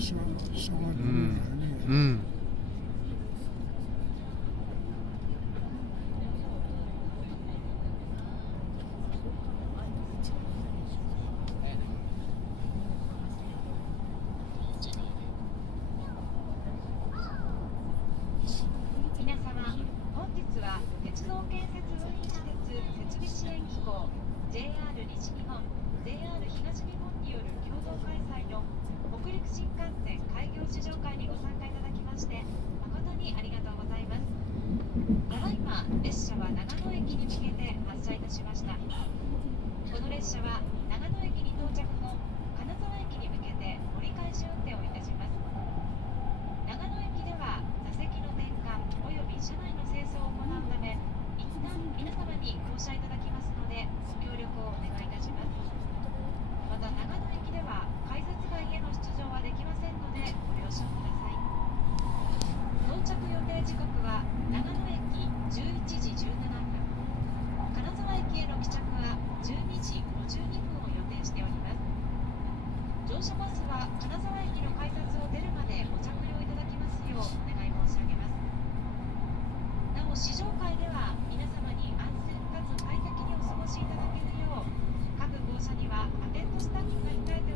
下がるんだよね。うん。皆様、本日は鉄道建設運輸施設設備支援機構 JR 西日本 JR 東日本による共同開催の北陸新幹線開業試乗会にご参加いただきまして誠にありがとうございます。ただいま列車は長野駅に向けて発車いたしました。この列車は長野駅に到着後、金沢駅に向けて折り返し運転をいたします。長野駅では座席の転換および車内の清掃を行うため、一旦皆様に降車いただきますのでご協力をお願いいたします。また長野駅では改札外への出場はできませんのでご了承ください。到着予定時刻は長野駅11時17分、金沢駅への帰着は12時52分を予定しております。乗車バスは金沢駅の改札を出るまでご着用いただきますようお願い申し上げます。なお試乗会では皆様に安全かつ快適にお過ごしいただけるよう、各号車にはアテンドスタッフが控えております。